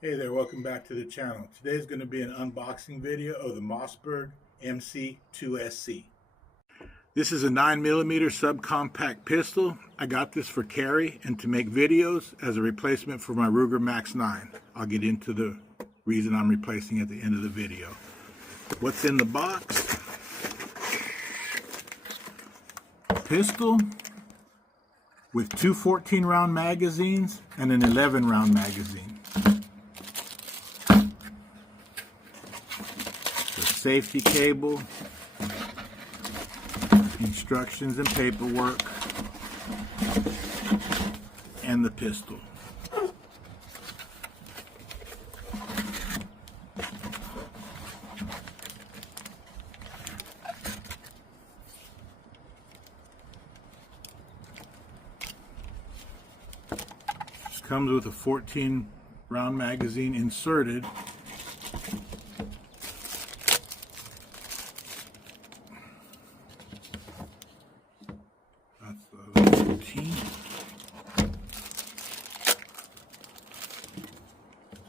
Hey there, welcome back to the channel. Today is going to be an unboxing video of the Mossberg MC2sc. This is a 9mm subcompact pistol. I got this for carry and to make videos as a replacement for my Ruger Max 9. I'll get into the reason I'm replacing at the end of the video. What's in the box? Pistol with two 14-round magazines and an 11-round magazine. Safety cable, instructions and paperwork, and the pistol. Comes with a 14-round magazine inserted.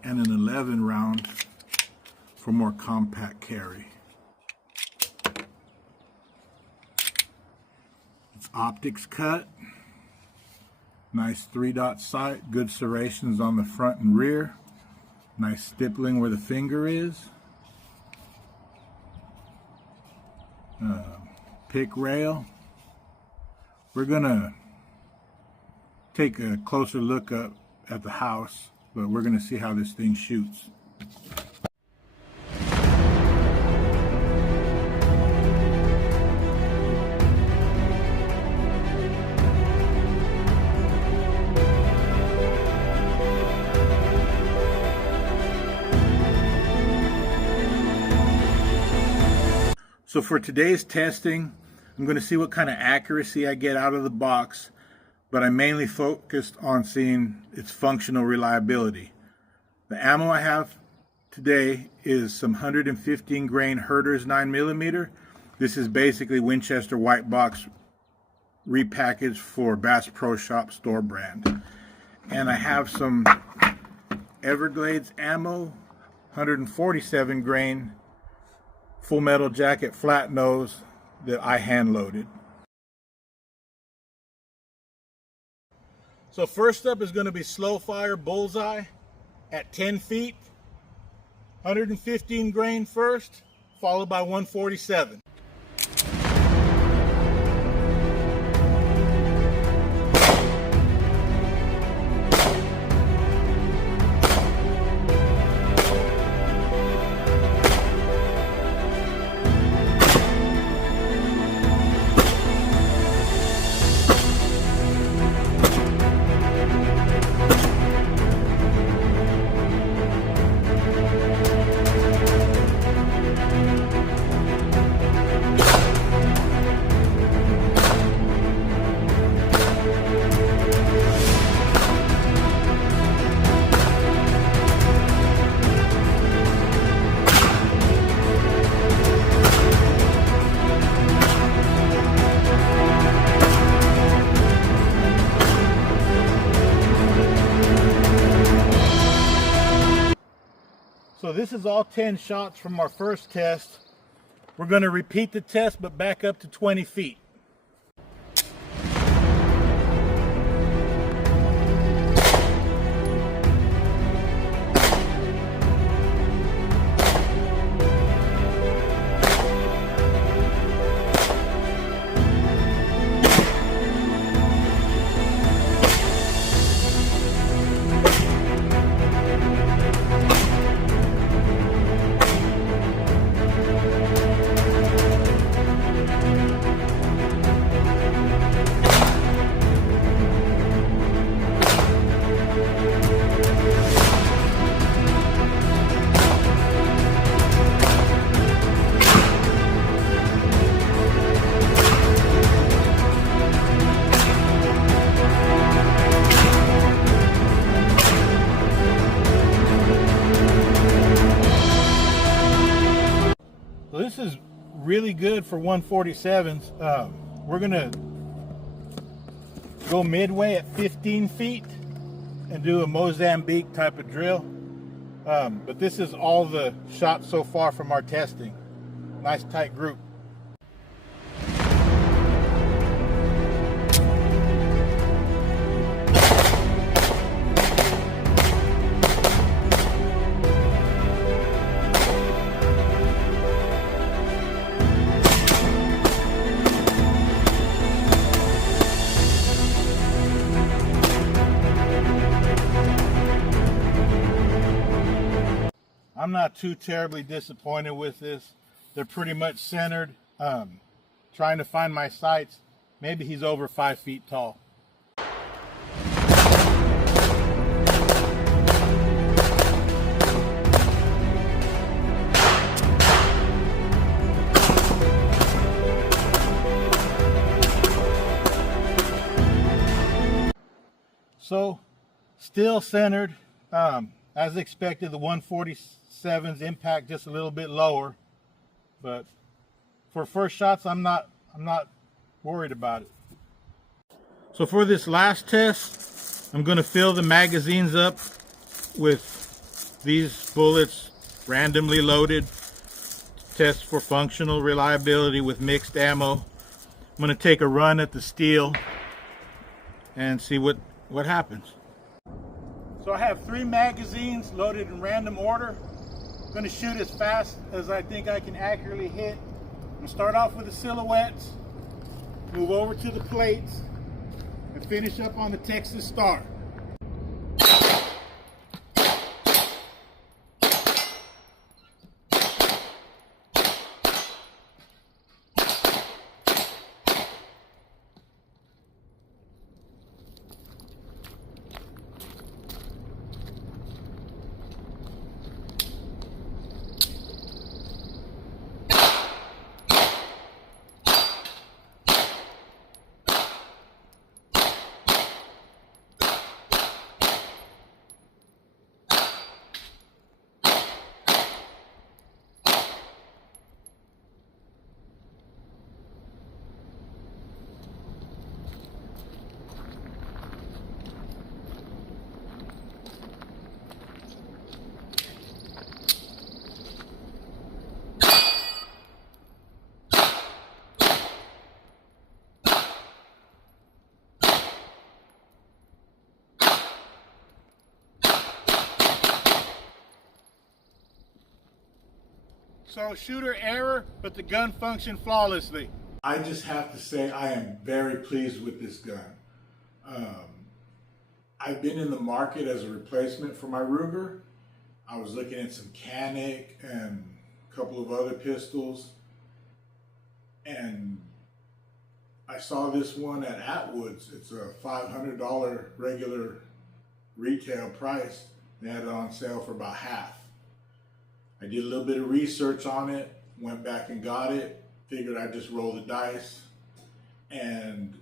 And an 11-round for more compact carry. It's optics cut, nice 3-dot sight, good serrations on the front and rear, nice stippling where the finger is, pick rail. We're gonna take a closer look up at the house, but we're going to see how this thing shoots. So for today's testing, I'm going to see what kind of accuracy I get out of the box, but I'm mainly focused on seeing its functional reliability. The ammo I have today is some 115 grain Herder's 9mm. This is basically Winchester white box repackaged for Bass Pro Shop store brand. And I have some Everglades ammo, 147 grain Full Metal Jacket flat nose that I hand loaded. So first up is going to be slow fire bullseye at 10 feet, 115 grain first, followed by 147. So this is all 10 shots from our first test. We're going to repeat the test, but back up to 20 feet. So this is really good for 147s. We're gonna go midway at 15 feet and do a Mozambique type of drill. But this is all the shots so far from our testing. Nice tight group. I'm not too terribly disappointed with this. They're pretty much centered. Trying to find my sights. Maybe he's over 5 feet tall. So, still centered. As expected, the 147's impact just a little bit lower, but for first shots, I'm not worried about it. So for this last test, I'm going to fill the magazines up with these bullets, randomly loaded. Test for functional reliability with mixed ammo. I'm going to take a run at the steel and see what happens. So I have 3 magazines loaded in random order. I'm going to shoot as fast as I think I can accurately hit. I'm going to start off with the silhouettes, move over to the plates, and finish up on the Texas Star. So shooter error, but the gun functioned flawlessly. I just have to say I am very pleased with this gun. I've been in the market as a replacement for my Ruger. I was looking at some Canic and a couple of other pistols, and I saw this one at Atwood's. It's a $500 regular retail price. They had it on sale for about half. I did a little bit of research on it, went back and got it, figured I'd just roll the dice, and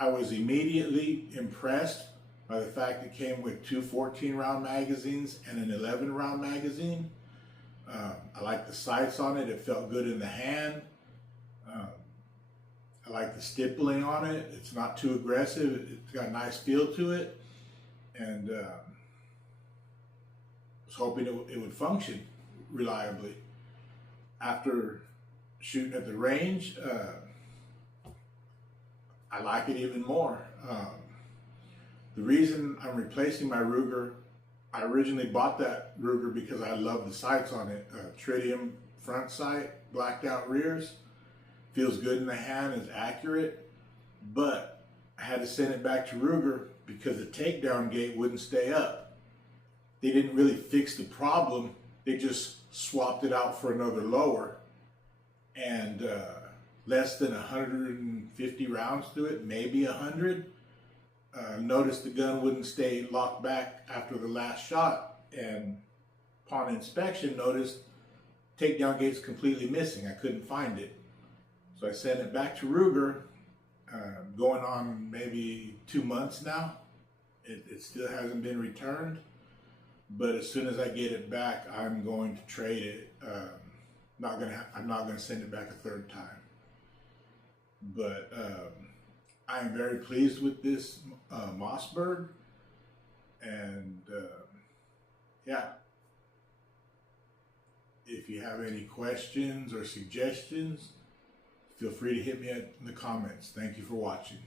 I was immediately impressed by the fact it came with 2 14-round magazines and an 11-round magazine. I like the sights on it. It felt good in the hand. I like the stippling on it. It's not too aggressive. It's got a nice feel to it, and was hoping it would function reliably. After shooting at the range, I like it even more. The reason I'm replacing my Ruger, I originally bought that Ruger because I love the sights on it. Tritium front sight, blacked out rears, feels good in the hand, is accurate, but I had to send it back to Ruger because the takedown gate wouldn't stay up. They didn't really fix the problem. They just swapped it out for another lower, and less than 150 rounds to it, maybe 100. Noticed the gun wouldn't stay locked back after the last shot, and upon inspection noticed takedown gate's completely missing. I couldn't find it. So I sent it back to Ruger, going on maybe 2 months now. It still hasn't been returned. But as soon as I get it back, I'm going to trade it. I'm not gonna send it back a third time. But I am very pleased with this Mossberg, and yeah. If you have any questions or suggestions, feel free to hit me in the comments. Thank you for watching.